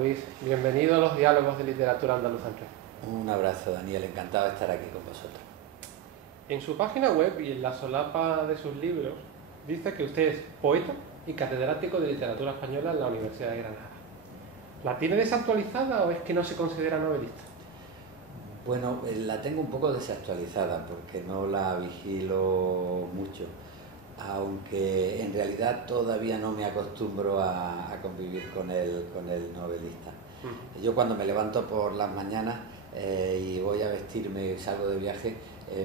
Luis, bienvenido a los diálogos de literatura andaluza en Red. Un abrazo, Daniel, encantado de estar aquí con vosotros. En su página web y en la solapa de sus libros dice que usted es poeta y catedrático de literatura española en la Universidad de Granada. ¿La tiene desactualizada o es que no se considera novelista? Bueno, la tengo un poco desactualizada porque no la vigilo mucho, aunque en realidad todavía no me acostumbro a convivir con el novelista. Yo cuando me levanto por las mañanas y voy a vestirme y salgo de viaje,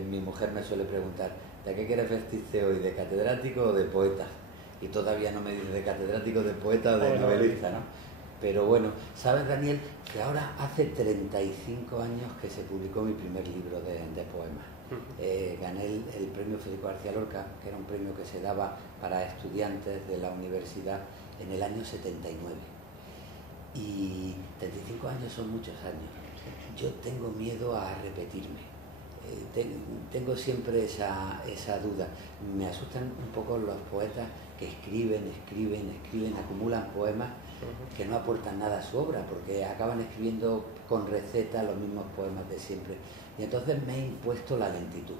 mi mujer me suele preguntar: ¿de qué quieres vestirte hoy? ¿De catedrático o de poeta? Y todavía no me dice de catedrático, de poeta o de novelista, ¿no? Pero bueno, ¿sabes, Daniel? Que ahora hace 35 años que se publicó mi primer libro de poemas. Gané el premio Federico García Lorca, que era un premio que se daba para estudiantes de la universidad en el año 79. Y 35 años son muchos años. Yo tengo miedo a repetirme. Tengo siempre esa duda. Me asustan un poco los poetas que escriben, acumulan poemas que no aportan nada a su obra, porque acaban escribiendo con receta los mismos poemas de siempre. Y entonces me he impuesto la lentitud.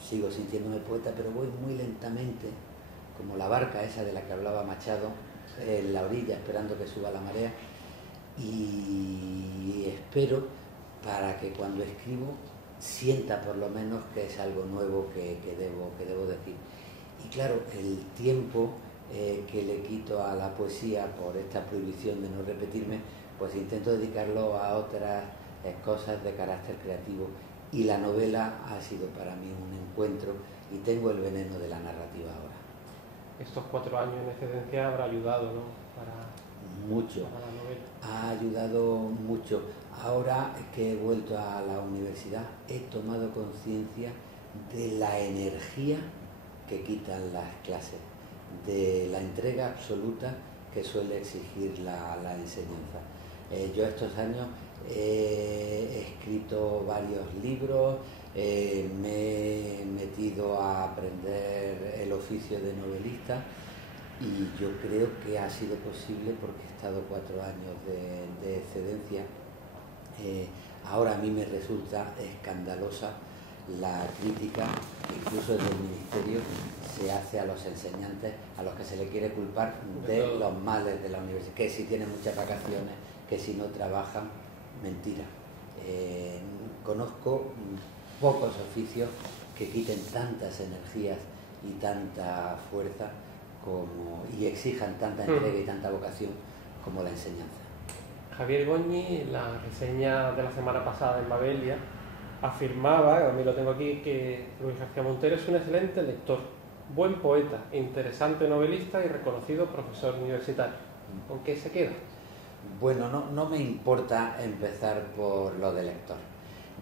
Sigo sintiéndome poeta, pero voy muy lentamente, como la barca esa de la que hablaba Machado, en la orilla, esperando que suba la marea, y espero para que cuando escribo sienta por lo menos que es algo nuevo que debo decir. Y claro, el tiempo que le quito a la poesía por esta prohibición de no repetirme, pues intento dedicarlo a otras cosas de carácter creativo, y la novela ha sido para mí un encuentro y tengo el veneno de la narrativa ahora. Estos 4 años en excedencia habrá ayudado, ¿no? Mucho. Para la novela. Ha ayudado mucho. Ahora que he vuelto a la universidad he tomado conciencia de la energía que quitan las clases, de la entrega absoluta que suele exigir la enseñanza. Yo estos años he escrito varios libros, me he metido a aprender el oficio de novelista, y yo creo que ha sido posible porque he estado 4 años de excedencia. Ahora a mí me resulta escandalosa la crítica que incluso desde el Ministerio se hace a los enseñantes, a los que se les quiere culpar de los males de la universidad, que si tienen muchas vacaciones, que si no trabajan. Mentira. Conozco pocos oficios que quiten tantas energías y tanta fuerza y exijan tanta entrega y tanta vocación como la enseñanza. Javier Goñi, en la reseña de la semana pasada en Babelia, afirmaba, a mí lo tengo aquí, que Luis García Montero es un excelente lector, buen poeta, interesante novelista y reconocido profesor universitario. ¿Con qué se queda? Bueno, no me importa empezar por lo de lector.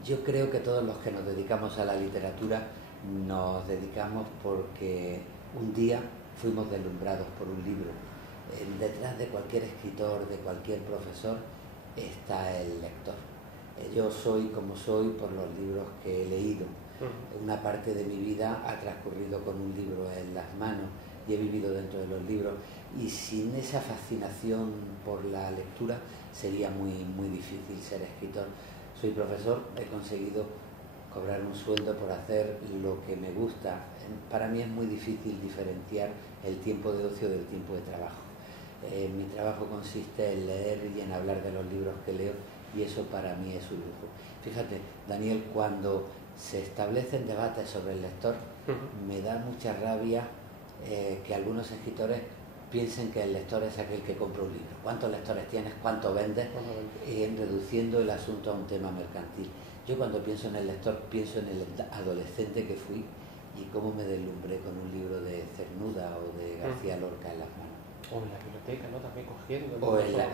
Yo creo que todos los que nos dedicamos a la literatura nos dedicamos porque un día fuimos deslumbrados por un libro. Detrás de cualquier escritor, de cualquier profesor, está el lector. Yo soy como soy por los libros que he leído. Una parte de mi vida ha transcurrido con un libro en las manos y he vivido dentro de los libros, y sin esa fascinación por la lectura sería muy difícil ser escritor. Soy profesor, he conseguido cobrar un sueldo por hacer lo que me gusta. Para mí es muy difícil diferenciar el tiempo de ocio del tiempo de trabajo. Mi trabajo consiste en leer y en hablar de los libros que leo, y eso para mí es un lujo. Fíjate, Daniel, cuando se establecen debates sobre el lector, me da mucha rabia que algunos escritores piensen que el lector es aquel que compra un libro. ¿Cuántos lectores tienes? ¿Cuánto vendes? Reduciendo el asunto a un tema mercantil. Yo cuando pienso en el lector, pienso en el adolescente que fui y cómo me deslumbré con un libro de Cernuda o de García Lorca en las manos. O en la biblioteca, ¿no? También cogiendo.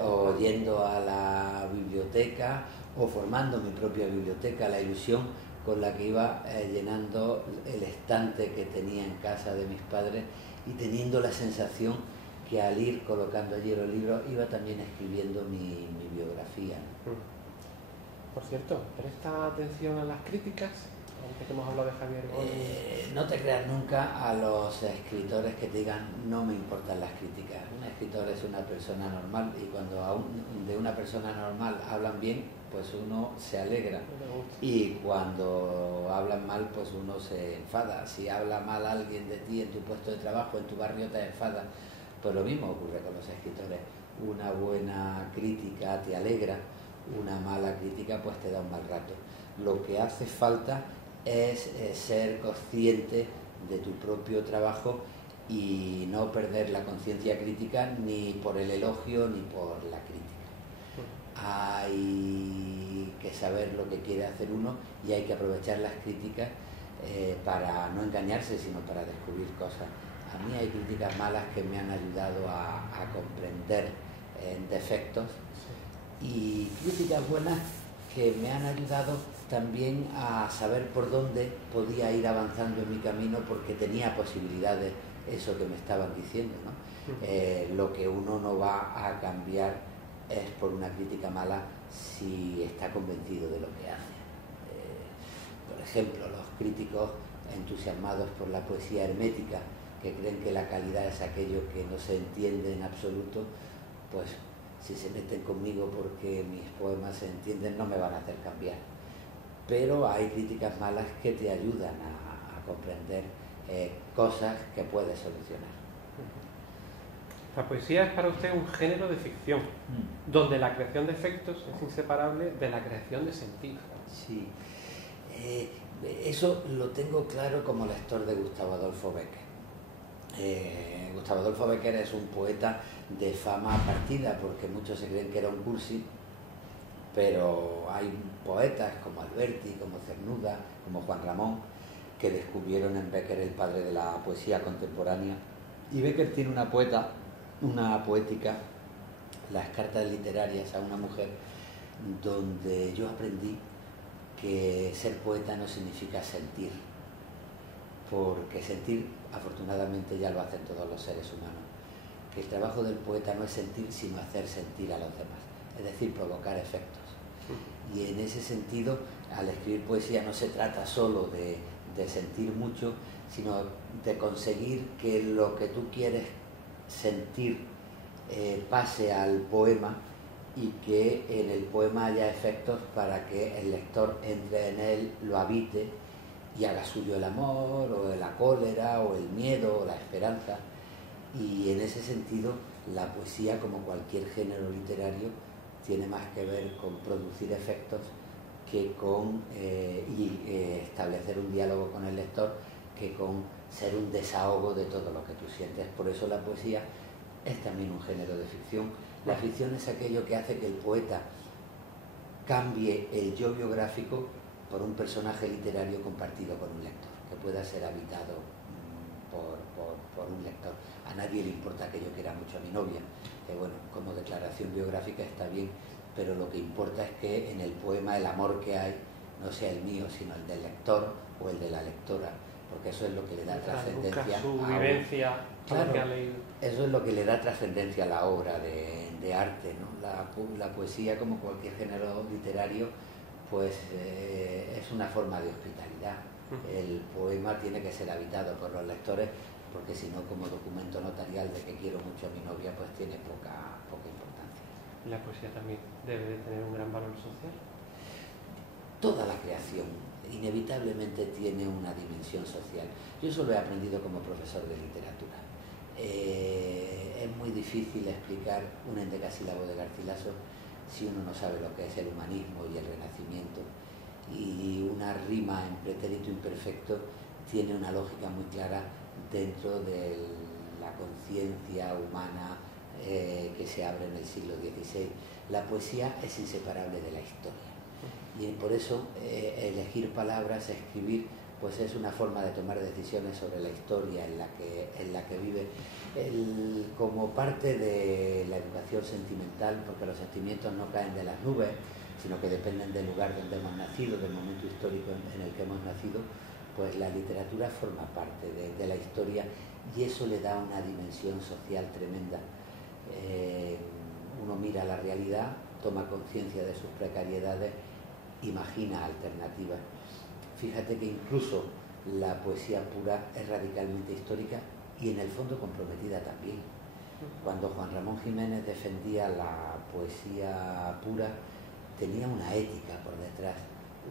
O yendo a la biblioteca, o formando mi propia biblioteca, la ilusión con la que iba llenando el estante que tenía en casa de mis padres, y teniendo la sensación que al ir colocando allí los libros iba también escribiendo mi biografía. Por cierto, ¿presta atención a las críticas? Antes que hemos hablado de Javier Gómez. No te creas nunca a los escritores que te digan no me importan las críticas. Un escritor es una persona normal y cuando de una persona normal hablan bien, pues uno se alegra. Y cuando hablan mal, pues uno se enfada. Si habla mal alguien de ti en tu puesto de trabajo, en tu barrio, te enfada. Pues lo mismo ocurre con los escritores. Una buena crítica te alegra, una mala crítica pues te da un mal rato. Lo que hace falta es ser consciente de tu propio trabajo y no perder la conciencia crítica ni por el elogio ni por la crítica. Hay que saber lo que quiere hacer uno y hay que aprovechar las críticas para no engañarse, sino para descubrir cosas. A mí hay críticas malas que me han ayudado a comprender defectos y críticas buenas que me han ayudado también a saber por dónde podía ir avanzando en mi camino porque tenía posibilidades, eso que me estaban diciendo, ¿no? Lo que uno no va a cambiar es por una crítica mala si está convencido de lo que hace. Por ejemplo, los críticos entusiasmados por la poesía hermética, que creen que la calidad es aquello que no se entiende en absoluto, pues si se meten conmigo porque mis poemas se entienden no me van a hacer cambiar. Pero hay críticas malas que te ayudan a comprender cosas que puedes solucionar. La poesía es para usted un género de ficción, donde la creación de efectos es inseparable de la creación de sentido. Sí, eso lo tengo claro como lector de Gustavo Adolfo Bécquer. Gustavo Adolfo Bécquer es un poeta de fama partida porque muchos se creen que era un cursi, pero hay poetas como Alberti, como Cernuda, como Juan Ramón, que descubrieron en Bécquer el padre de la poesía contemporánea. Y Bécquer tiene una poética, Las cartas literarias a una mujer, donde yo aprendí que ser poeta no significa sentir, porque sentir afortunadamente ya lo hacen todos los seres humanos, que el trabajo del poeta no es sentir sino hacer sentir a los demás, es decir, provocar efectos. Y en ese sentido, al escribir poesía no se trata solo de sentir mucho, sino de conseguir que lo que tú quieres sentir pase al poema y que en el poema haya efectos para que el lector entre en él, lo habite y haga suyo el amor o la cólera o el miedo o la esperanza. Y en ese sentido la poesía, como cualquier género literario, tiene más que ver con producir efectos que con establecer un diálogo con el lector, que con ser un desahogo de todo lo que tú sientes. Por eso la poesía es también un género de ficción. La ficción es aquello que hace que el poeta cambie el yo biográfico por un personaje literario compartido con un lector, que pueda ser habitado por un lector. A nadie le importa que yo quiera mucho a mi novia, que bueno, como declaración biográfica está bien, pero lo que importa es que en el poema el amor que hay no sea el mío, sino el del lector o el de la lectora, porque eso es lo que le da trascendencia su vivencia. Claro, eso es lo que le da trascendencia a la obra de arte, ¿no? La poesía, como cualquier género literario, pues es una forma de hospitalidad. El poema tiene que ser habitado por los lectores, porque si no, como documento notarial de que quiero mucho a mi novia, pues tiene poca importancia. La poesía también debe de tener un gran valor social. Toda la creación inevitablemente tiene una dimensión social. Yo eso lo he aprendido como profesor de literatura. Es muy difícil explicar un endecasílabo de Garcilaso si uno no sabe lo que es el humanismo y el Renacimiento. Y una rima en pretérito imperfecto tiene una lógica muy clara dentro de la conciencia humana que se abre en el siglo XVI. La poesía es inseparable de la historia y por eso elegir palabras, escribir, pues es una forma de tomar decisiones sobre la historia en la que vive, como parte de la educación sentimental, porque los sentimientos no caen de las nubes, sino que dependen del lugar donde hemos nacido, del momento histórico en el que hemos nacido. Pues la literatura forma parte de la historia y eso le da una dimensión social tremenda. Uno mira la realidad, toma conciencia de sus precariedades, imagina alternativas. Fíjate que incluso la poesía pura es radicalmente histórica y en el fondo comprometida también. Cuando Juan Ramón Jiménez defendía la poesía pura, tenía una ética por detrás,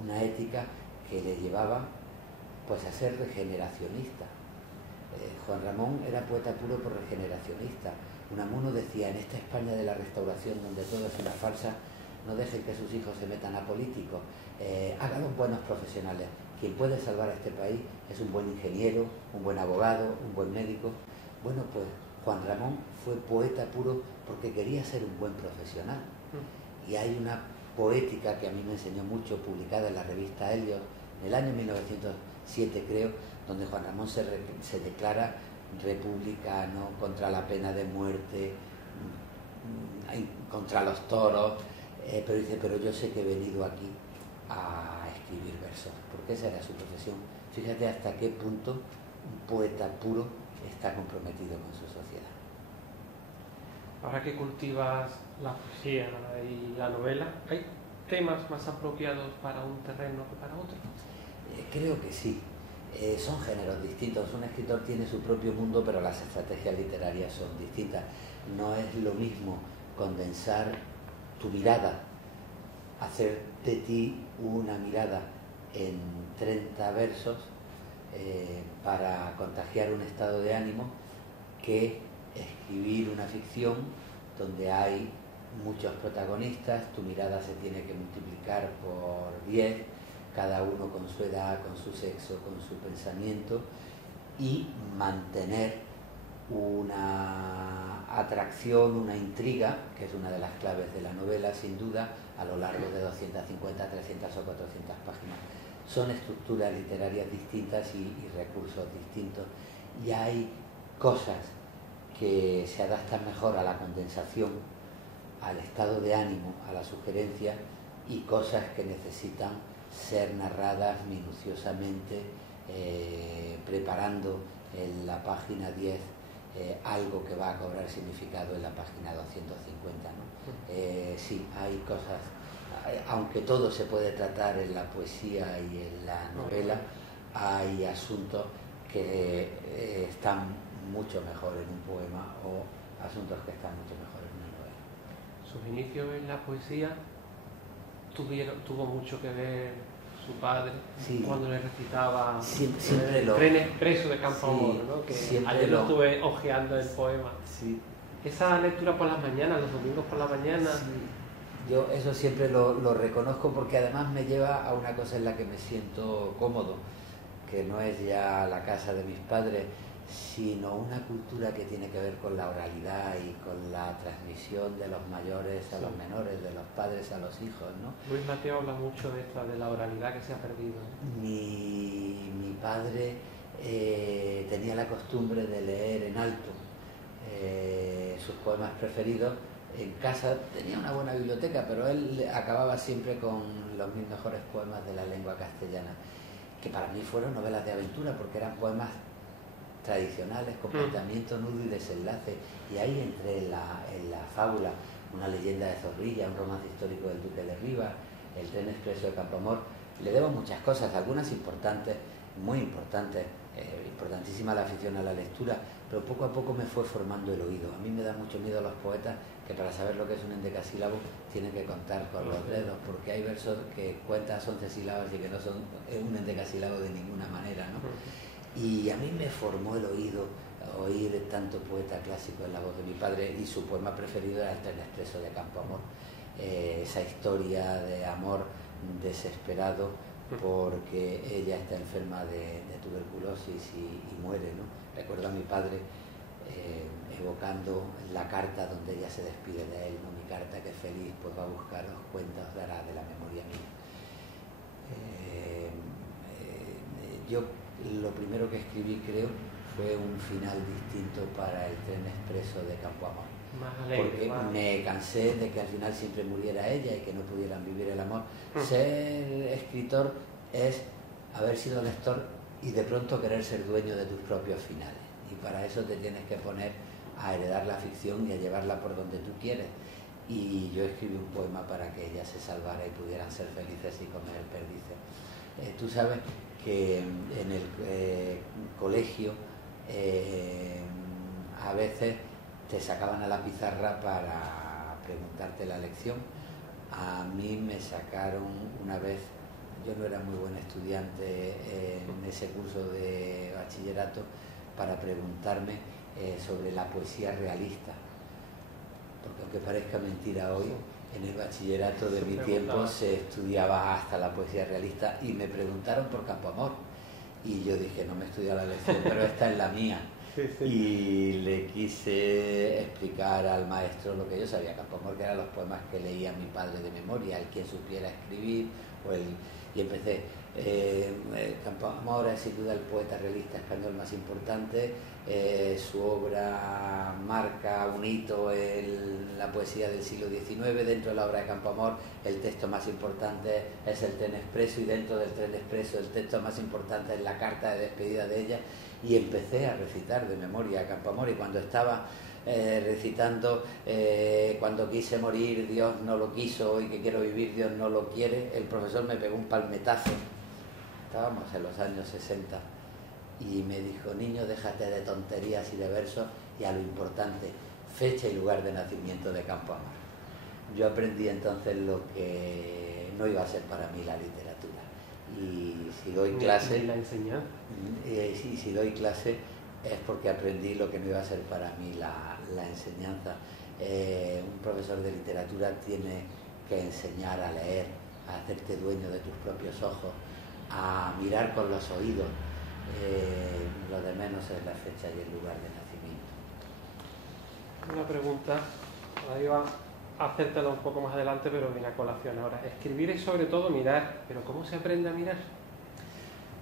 una ética que le llevaba pues a ser regeneracionista. Juan Ramón era poeta puro por regeneracionista. Unamuno decía: en esta España de la Restauración, donde todo es una farsa, no dejen que sus hijos se metan a políticos, háganlos buenos profesionales. Quien puede salvar a este país es un buen ingeniero, un buen abogado, un buen médico. Bueno, pues Juan Ramón fue poeta puro porque quería ser un buen profesional. Y hay una poética que a mí me enseñó mucho, publicada en la revista Helios, en el año 1907 creo, donde Juan Ramón se declara republicano, contra la pena de muerte, contra los toros, pero dice: pero yo sé que he venido aquí a escribir versos, porque esa era su profesión. Fíjate hasta qué punto un poeta puro está comprometido con su sociedad. Ahora que cultivas la poesía y la novela, ¿hay temas más apropiados para un terreno que para otro? Creo que sí. Son géneros distintos. Un escritor tiene su propio mundo, pero las estrategias literarias son distintas. No es lo mismo condensar tu mirada, hacer de ti una mirada en 30 versos para contagiar un estado de ánimo, que escribir una ficción donde hay muchos protagonistas. Tu mirada se tiene que multiplicar por 10, cada uno con su edad, con su sexo, con su pensamiento, y mantener una atracción, una intriga, que es una de las claves de la novela, sin duda, a lo largo de 250, 300 o 400 páginas. Son estructuras literarias distintas y recursos distintos, y hay cosas que se adaptan mejor a la condensación, al estado de ánimo, a la sugerencia, y cosas que necesitan ser narradas minuciosamente, preparando en la página 10 algo que va a cobrar significado en la página 250, ¿no? Sí, hay cosas, aunque todo se puede tratar en la poesía y en la novela, hay asuntos que están mucho mejor en un poema, o asuntos que están mucho mejor en una novela. Sus inicios en la poesía tuvo mucho que ver su padre, sí, cuando le recitaba siempre el Tren Expreso de Campo Amor, ¿no? Que ayer lo estuve hojeando el poema. Sí. Esa lectura por las mañanas, los domingos por la mañana. Sí. Yo eso siempre lo reconozco, porque además me lleva a una cosa en la que me siento cómodo, que no es ya la casa de mis padres, sino una cultura que tiene que ver con la oralidad y con la transmisión de los mayores a los menores, de los padres a los hijos, ¿no? Luis Mateo habla mucho de la oralidad que se ha perdido. Mi padre tenía la costumbre de leer en alto sus poemas preferidos. En casa tenía una buena biblioteca, pero él acababa siempre con los mis mejores poemas de la lengua castellana, que para mí fueron novelas de aventura, porque eran poemas tradicionales, con planteamiento, nudo y desenlace, y ahí entré en la fábula, una leyenda de Zorrilla, un romance histórico del Duque de Rivas, el Tren Expreso de Campo Amor. Le debo muchas cosas, algunas importantes, muy importantes, importantísima la afición a la lectura, pero poco a poco me fue formando el oído. A mí me da mucho miedo a los poetas que, para saber lo que es un endecasílabo, tienen que contar con los dedos, porque hay versos que cuentas 11 sílabas y que no son un endecasílabo de ninguna manera, ¿no? Y a mí me formó el oído oír tanto poeta clásico en la voz de mi padre, y su poema preferido era el Tren Expreso de Campo Amor, esa historia de amor desesperado porque ella está enferma de tuberculosis y muere, ¿no? Recuerdo a mi padre evocando la carta donde ella se despide de él, ¿no? Mi carta que feliz pues va a buscaros, cuenta os dará de la memoria mía. Yo lo primero que escribí, creo, fue un final distinto para el Tren Expreso de Campo Amor. Más alegre, porque me cansé de que al final siempre muriera ella y que no pudieran vivir el amor. Ser escritor es haber sido lector y de pronto querer ser dueño de tus propios finales. Y para eso te tienes que poner a heredar la ficción y a llevarla por donde tú quieres. Y yo escribí un poema para que ella se salvara y pudieran ser felices y comer perdices. Tú sabes que en el colegio a veces te sacaban a la pizarra para preguntarte la lección. A mí me sacaron una vez, yo no era muy buen estudiante en ese curso de bachillerato, para preguntarme sobre la poesía realista. Porque aunque parezca mentira hoy, en el bachillerato de mi tiempo se estudiaba hasta la poesía realista y me preguntaron por Campoamor. Y yo dije, no me he estudiado la lección, pero esta es la mía. Sí, sí. Y le quise explicar al maestro lo que yo sabía. Campoamor, que eran los poemas que leía mi padre de memoria, el quien supiera escribir, y empecé. Campoamor es sin duda el poeta realista español más importante. Su obra marca un hito en la poesía del siglo XIX. Dentro de la obra de Campoamor, el texto más importante es el Tren Expreso, y dentro del Tren Expreso el texto más importante es la carta de despedida de ella. Y empecé a recitar de memoria a Campoamor, y cuando estaba recitando cuando quise morir Dios no lo quiso, y que quiero vivir Dios no lo quiere, el profesor me pegó un palmetazo. Estábamos en los años 60 y me dijo: niño, déjate de tonterías y de versos, y a lo importante, fecha y lugar de nacimiento de Campoamor. Yo aprendí entonces lo que no iba a ser para mí la literatura. Y si doy clase, ¿Y la enseñanza? Y si doy clase es porque aprendí lo que no iba a ser para mí la enseñanza. Un profesor de literatura tiene que enseñar a leer, a hacerte dueño de tus propios ojos, a mirar con los oídos. Lo de menos es la fecha y el lugar de nacimiento. Una pregunta, ahí va a hacértela un poco más adelante, pero viene a colación ahora. Escribir es sobre todo mirar, pero ¿cómo se aprende a mirar?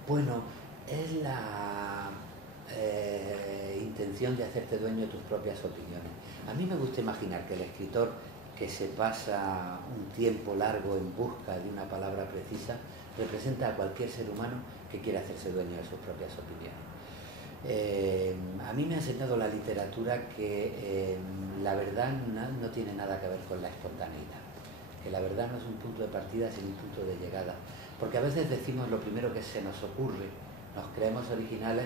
Bueno, es la intención de hacerte dueño de tus propias opiniones. A mí me gusta imaginar que el escritor que se pasa un tiempo largo en busca de una palabra precisa representa a cualquier ser humano que quiera hacerse dueño de sus propias opiniones. A mí me ha enseñado la literatura que la verdad no tiene nada que ver con la espontaneidad, que la verdad no es un punto de partida sino un punto de llegada, porque a veces decimos lo primero que se nos ocurre, nos creemos originales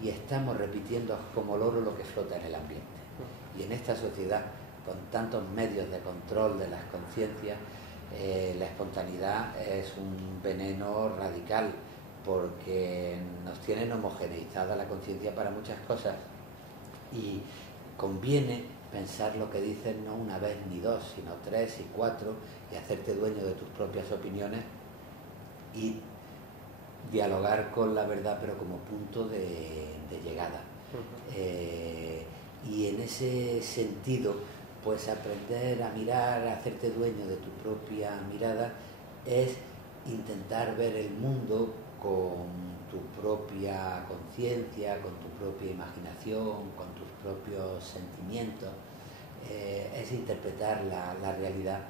y estamos repitiendo como loro lo que flota en el ambiente. Y en esta sociedad, con tantos medios de control de las conciencias, la espontaneidad es un veneno radical, porque nos tienen homogeneizada la conciencia para muchas cosas, y conviene pensar lo que dicen no una vez ni dos, sino 3 y 4, y hacerte dueño de tus propias opiniones y dialogar con la verdad, pero como punto de llegada. Y en ese sentido, pues aprender a mirar, a hacerte dueño de tu propia mirada, es intentar ver el mundo con tu propia conciencia, con tu propia imaginación, con tus propios sentimientos. Es interpretar la realidad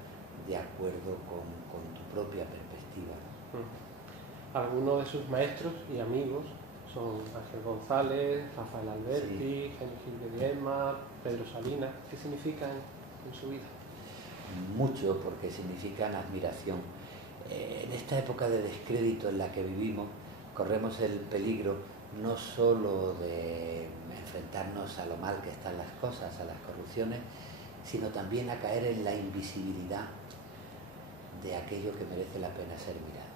de acuerdo con tu propia perspectiva. Algunos de sus maestros y amigos son Ángel González, Rafael Alberti, Jaime Gil de Diezma, Pedro Salinas. ¿Qué significan en su vida? Mucho, porque significan admiración. En esta época de descrédito en la que vivimos, corremos el peligro no solo de enfrentarnos a lo mal que están las cosas, a las corrupciones, sino también a caer en la invisibilidad de aquello que merece la pena ser mirado.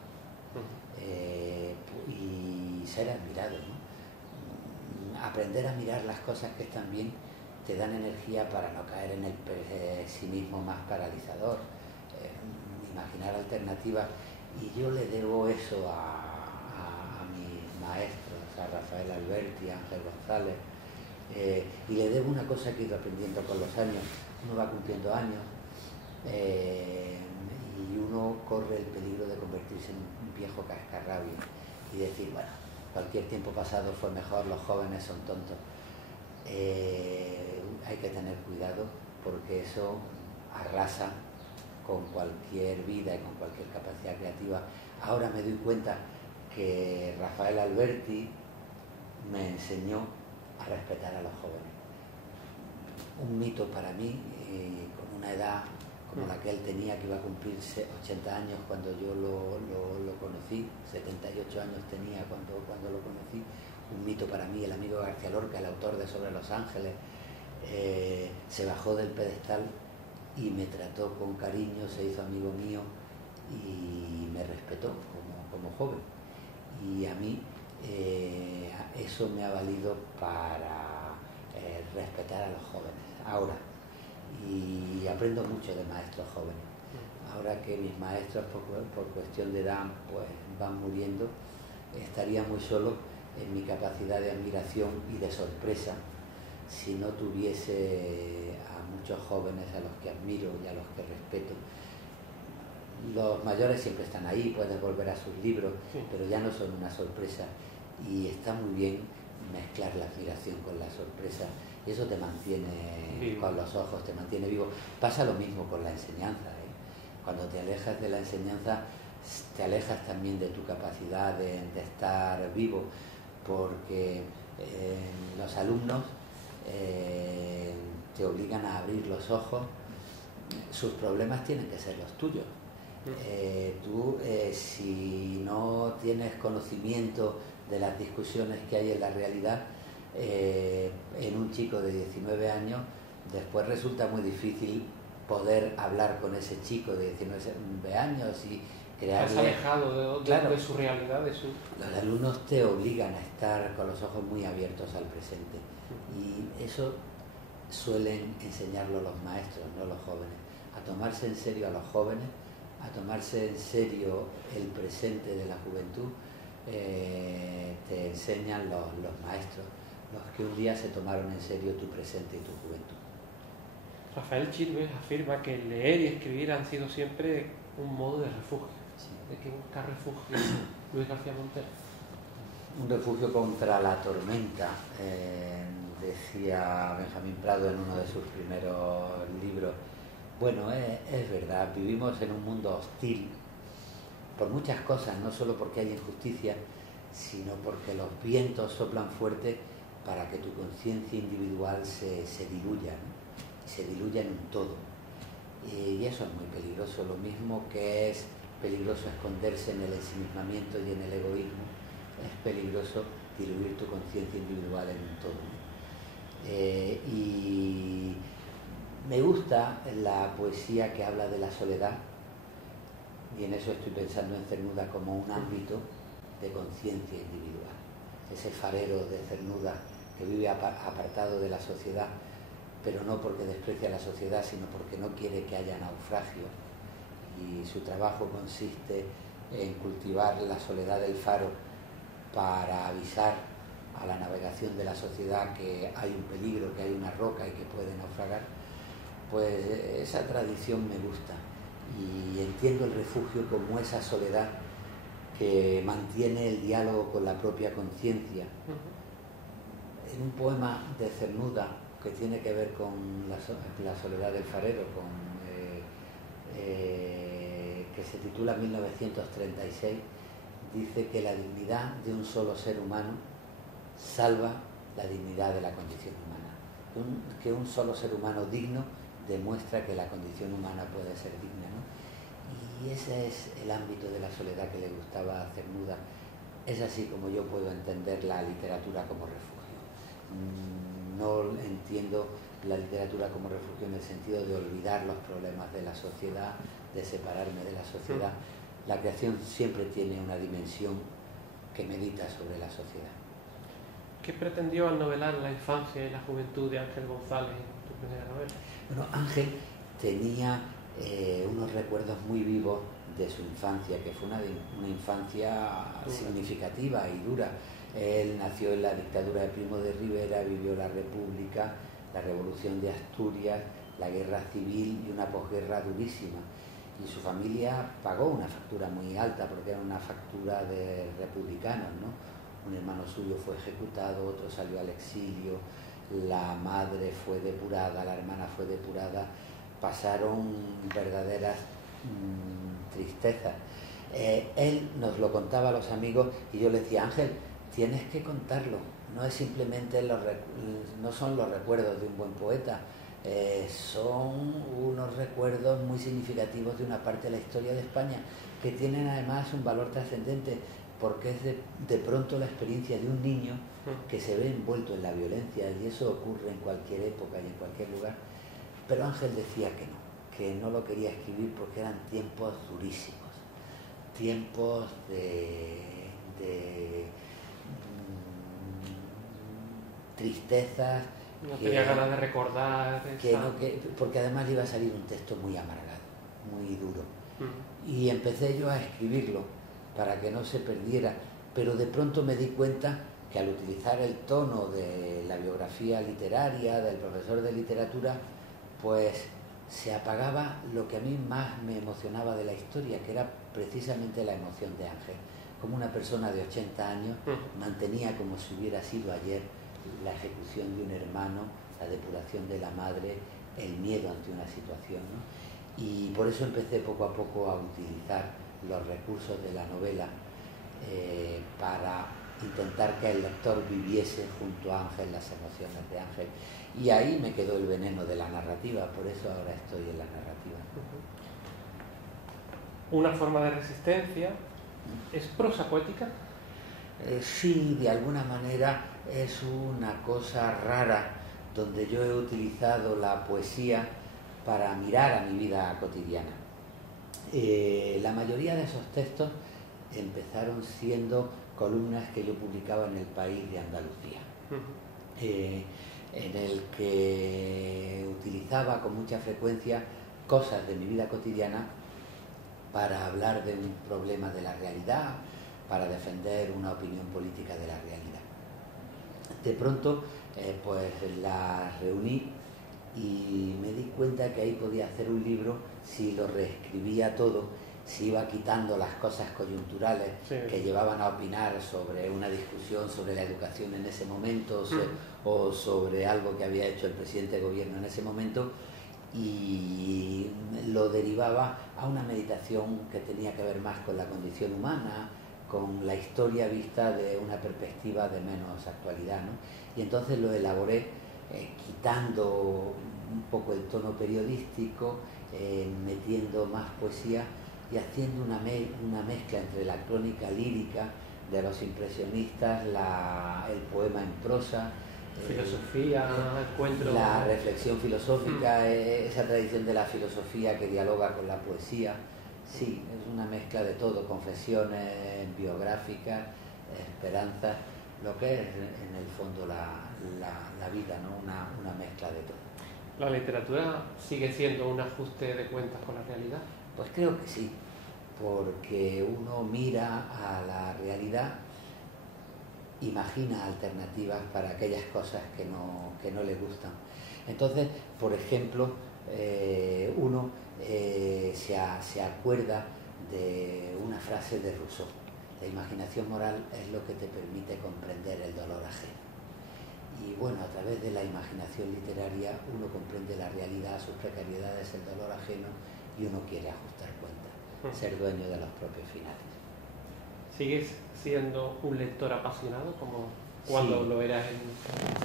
Y ser admirado, ¿no? Aprender a mirar las cosas que están bien te dan energía para no caer en el pesimismo más paralizador, imaginar alternativas. Y yo le debo eso a mis maestros, a Rafael Alberti, a Ángel González, y le debo una cosa que he ido aprendiendo con los años. Uno va cumpliendo años y uno corre el peligro de convertirse en un viejo cascarrabia y decir, bueno, cualquier tiempo pasado fue mejor, los jóvenes son tontos. Hay que tener cuidado, porque eso arrasa con cualquier vida y con cualquier capacidad creativa. Ahora me doy cuenta que Rafael Alberti me enseñó a respetar a los jóvenes. Un mito para mí, con una edad como la que él tenía, que iba a cumplir 80 años cuando yo lo conocí, 78 años tenía cuando lo conocí. Un mito para mí, el amigo García Lorca, el autor de Sobre los Ángeles, se bajó del pedestal y me trató con cariño, se hizo amigo mío y me respetó como joven. Y a mí eso me ha valido para respetar a los jóvenes ahora. Y aprendo mucho de maestros jóvenes. Ahora que mis maestros por cuestión de edad pues van muriendo, estaría muy solo en mi capacidad de admiración y de sorpresa si no tuviese a muchos jóvenes a los que admiro y a los que respeto. Los mayores siempre están ahí, puedes volver a sus libros, sí, pero ya no son una sorpresa, y está muy bien mezclar la admiración con la sorpresa, y eso te mantiene vivo. Con los ojos, te mantiene vivo. Pasa lo mismo con la enseñanza, ¿eh? Cuando te alejas de la enseñanza, te alejas también de tu capacidad de estar vivo, porque los alumnos te obligan a abrir los ojos. Sus problemas tienen que ser los tuyos. Tú, si no tienes conocimiento de las discusiones que hay en la realidad, en un chico de 19 años, después resulta muy difícil poder hablar con ese chico de 19 años y crearle... Estás alejado de su realidad, de su... Los alumnos te obligan a estar con los ojos muy abiertos al presente, y eso suelen enseñarlo los maestros, no los jóvenes, a tomarse en serio a los jóvenes, a tomarse en serio el presente de la juventud. Te enseñan los maestros, los que un día se tomaron en serio tu presente y tu juventud. Rafael Chirves afirma que leer y escribir han sido siempre un modo de refugio. Sí. ¿De qué buscar refugio, Luis García Montero? Un refugio contra la tormenta, decía Benjamín Prado en uno de sus primeros libros. Bueno, es verdad, vivimos en un mundo hostil por muchas cosas, no solo porque hay injusticia, sino porque los vientos soplan fuerte para que tu conciencia individual se diluya, ¿no? Se diluya en un todo. Y eso es muy peligroso, lo mismo que es peligroso esconderse en el ensimismamiento y en el egoísmo, es peligroso diluir tu conciencia individual en un todo, ¿no? Y me gusta la poesía que habla de la soledad, y en eso estoy pensando en Cernuda como un ámbito de conciencia individual. Ese farero de Cernuda que vive apartado de la sociedad, pero no porque desprecia a la sociedad, sino porque no quiere que haya naufragio, y su trabajo consiste en cultivar la soledad del faro para avisar a la navegación de la sociedad que hay un peligro, que hay una roca y que puede naufragar. Pues esa tradición me gusta, y entiendo el refugio como esa soledad que mantiene el diálogo con la propia conciencia. En un poema de Cernuda que tiene que ver con la soledad del farero, que se titula 1936, dice que la dignidad de un solo ser humano salva la dignidad de la condición humana. Que un solo ser humano digno demuestra que la condición humana puede ser digna, ¿no? Y ese es el ámbito de la soledad que le gustaba a Cernuda. Es así como yo puedo entender la literatura como refugio. No entiendo la literatura como refugio en el sentido de olvidar los problemas de la sociedad, de separarme de la sociedad. La creación siempre tiene una dimensión que medita sobre la sociedad. ¿Qué pretendió al novelar la infancia y la juventud de Ángel González en tu primera novela? Bueno, Ángel tenía unos recuerdos muy vivos de su infancia, que fue una infancia significativa y dura. Él nació en la dictadura de Primo de Rivera, vivió la República, la Revolución de Asturias, la Guerra Civil y una posguerra durísima. Y su familia pagó una factura muy alta, porque era una factura de republicanos, ¿no? Un hermano suyo fue ejecutado, otro salió al exilio, la madre fue depurada, la hermana fue depurada, pasaron verdaderas tristezas. Él nos lo contaba a los amigos y yo le decía, Ángel, tienes que contarlo, no es simplemente no son los recuerdos de un buen poeta, son unos recuerdos muy significativos de una parte de la historia de España, que tienen además un valor trascendente, porque es de pronto la experiencia de un niño que se ve envuelto en la violencia, y eso ocurre en cualquier época y en cualquier lugar. Pero Ángel decía que no lo quería escribir porque eran tiempos durísimos, tiempos de tristezas. No tenía ganas de recordar. Porque además le iba a salir un texto muy amargado, muy duro. Y empecé yo a escribirlo para que no se perdiera, pero de pronto me di cuenta que al utilizar el tono de la biografía literaria, del profesor de literatura, pues se apagaba lo que a mí más me emocionaba de la historia, que era precisamente la emoción de Ángel. Como una persona de 80 años mantenía como si hubiera sido ayer la ejecución de un hermano, la depuración de la madre, el miedo ante una situación, ¿no? Y por eso empecé poco a poco a utilizar los recursos de la novela para intentar que el lector viviese junto a Ángel las emociones de Ángel. Y ahí me quedó el veneno de la narrativa, por eso ahora estoy en la narrativa. Una forma de resistencia. ¿Es prosa poética? Sí, de alguna manera es una cosa rara, donde yo he utilizado la poesía para mirar a mi vida cotidiana. La mayoría de esos textos empezaron siendo columnas que yo publicaba en El País de Andalucía, en el que utilizaba con mucha frecuencia cosas de mi vida cotidiana para hablar de un problema de la realidad, para defender una opinión política de la realidad. De pronto, pues las reuní y me di cuenta que ahí podía hacer un libro si lo reescribía todo, si iba quitando las cosas coyunturales que llevaban a opinar sobre una discusión sobre la educación en ese momento, o sobre algo que había hecho el presidente de gobierno en ese momento, y lo derivaba a una meditación que tenía que ver más con la condición humana, con la historia vista de una perspectiva de menos actualidad, ¿no? Y entonces lo elaboré quitando un poco el tono periodístico, metiendo más poesía y haciendo una mezcla entre la crónica lírica de los impresionistas, el poema en prosa, filosofía, encuentro... la reflexión filosófica, esa tradición de la filosofía que dialoga con la poesía. Sí, es una mezcla de todo, confesiones biográficas, esperanzas, lo que es en el fondo la vida, ¿no? Una mezcla de todo. ¿La literatura sigue siendo un ajuste de cuentas con la realidad? Pues creo que sí, porque uno mira a la realidad, imagina alternativas para aquellas cosas que no le gustan. Entonces, por ejemplo, uno se acuerda de una frase de Rousseau: la imaginación moral es lo que te permite comprender el dolor ajeno. Y bueno, a través de la imaginación literaria uno comprende la realidad, sus precariedades, el dolor ajeno, y uno quiere ajustar cuentas, ser dueño de los propios finales. ¿Sigues siendo un lector apasionado como cuando lo eras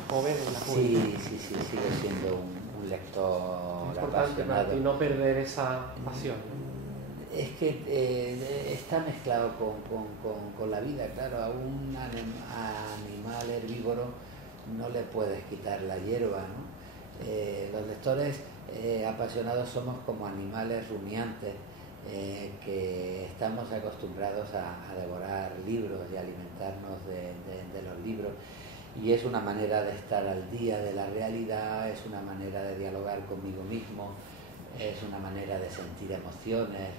joven en la juventud? Sí, sigo siendo un lector importante apasionado. para ti no perder esa pasión, ¿no? Es que está mezclado con la vida, claro. A un animal herbívoro no le puedes quitar la hierba, ¿no? Los lectores apasionados somos como animales rumiantes, que estamos acostumbrados a devorar libros y alimentarnos de los libros, y es una manera de estar al día de la realidad, es una manera de dialogar conmigo mismo, es una manera de sentir emociones,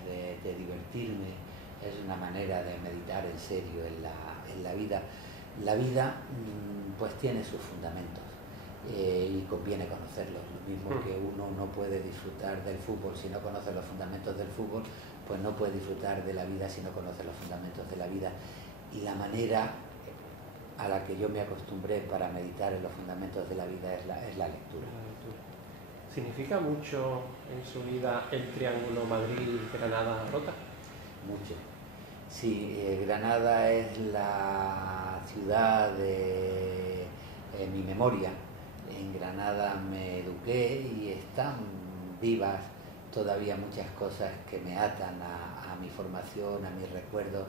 de divertirme, es una manera de meditar en serio en la vida. La vida pues tiene sus fundamentos, y conviene conocerlos. Lo mismo que uno no puede disfrutar del fútbol si no conoce los fundamentos del fútbol, pues no puede disfrutar de la vida si no conoce los fundamentos de la vida. Y la manera a la que yo me acostumbré para meditar en los fundamentos de la vida es la lectura. ¿Significa mucho en su vida el triángulo Madrid-Granada-Rota? Mucho. Sí, Granada es la ciudad de mi memoria, En Granada me eduqué y están vivas todavía muchas cosas que me atan a mi formación, a mis recuerdos,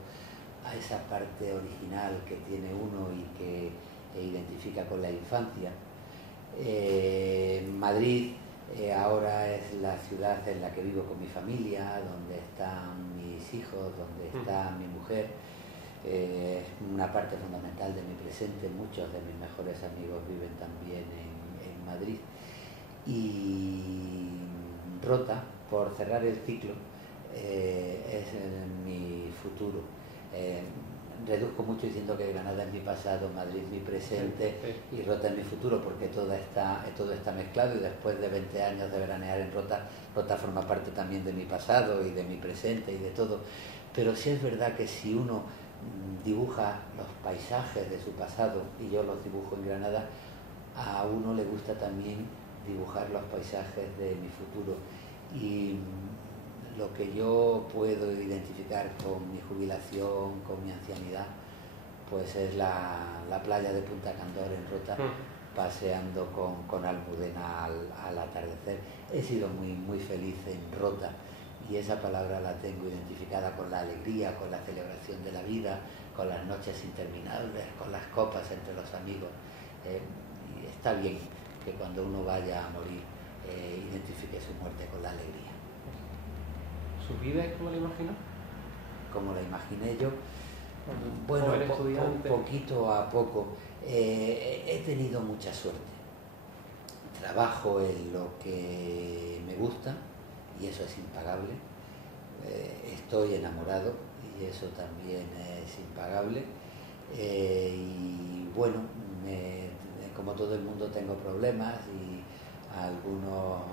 a esa parte original que tiene uno y que identifica con la infancia. Madrid ahora es la ciudad en la que vivo con mi familia, donde están mis hijos, donde está mi mujer. Es una parte fundamental de mi presente. Muchos de mis mejores amigos viven también en Madrid. Y Rota, por cerrar el ciclo, es mi futuro. Reduzco mucho diciendo que Granada es mi pasado, Madrid mi presente y Rota es mi futuro, porque todo está mezclado, y después de 20 años de veranear en Rota, Rota forma parte también de mi pasado y de mi presente y de todo. Pero sí es verdad que si uno dibuja los paisajes de su pasado, y yo los dibujo en Granada, a uno le gusta también dibujar los paisajes de mi futuro. Y lo que yo puedo identificar con mi jubilación, con mi ancianidad, pues es la playa de Punta Candor en Rota, paseando con Almudena al atardecer. He sido muy feliz en Rota, y esa palabra la tengo identificada con la alegría, con la celebración de la vida, con las noches interminables, con las copas entre los amigos. Y está bien que cuando uno vaya a morir identifique su muerte con la alegría. ¿Su vida es como la imaginó? Como la imaginé yo, bueno, poquito a poco. He tenido mucha suerte. Trabajo en lo que me gusta y eso es impagable. Estoy enamorado y eso también es impagable. Y bueno, como todo el mundo tengo problemas, y algunos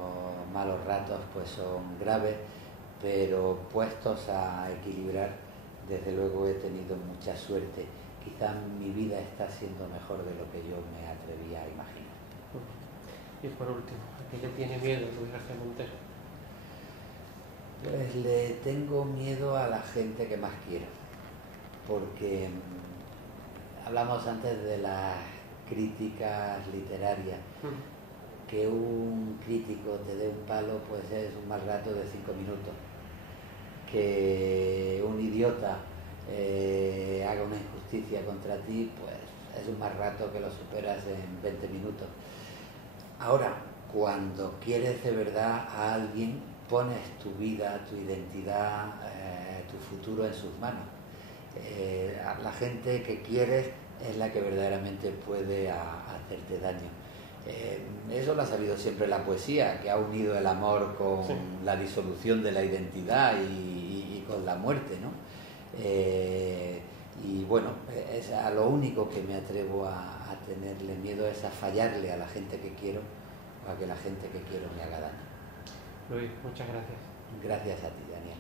malos ratos pues son graves, pero puestos a equilibrar, desde luego he tenido mucha suerte. Quizá mi vida está siendo mejor de lo que yo me atrevía a imaginar. Y por último, ¿a qué le tiene miedo Luis García Montero? Pues le tengo miedo a la gente que más quiero, porque hablamos antes de las críticas literarias. Que un crítico te dé un palo, pues es un mal rato de 5 minutos. Que un idiota haga una injusticia contra ti, pues es un mal rato que lo superas en 20 minutos. Ahora, cuando quieres de verdad a alguien, pones tu vida, tu identidad, tu futuro en sus manos. La gente que quieres es la que verdaderamente puede hacerte daño. Eso lo ha sabido siempre la poesía, que ha unido el amor con la disolución de la identidad y con la muerte, ¿no? Y bueno, es a lo único que me atrevo a tenerle miedo, es a fallarle a la gente que quiero, o a que la gente que quiero me haga daño. Luis, muchas gracias. Gracias a ti, Daniel.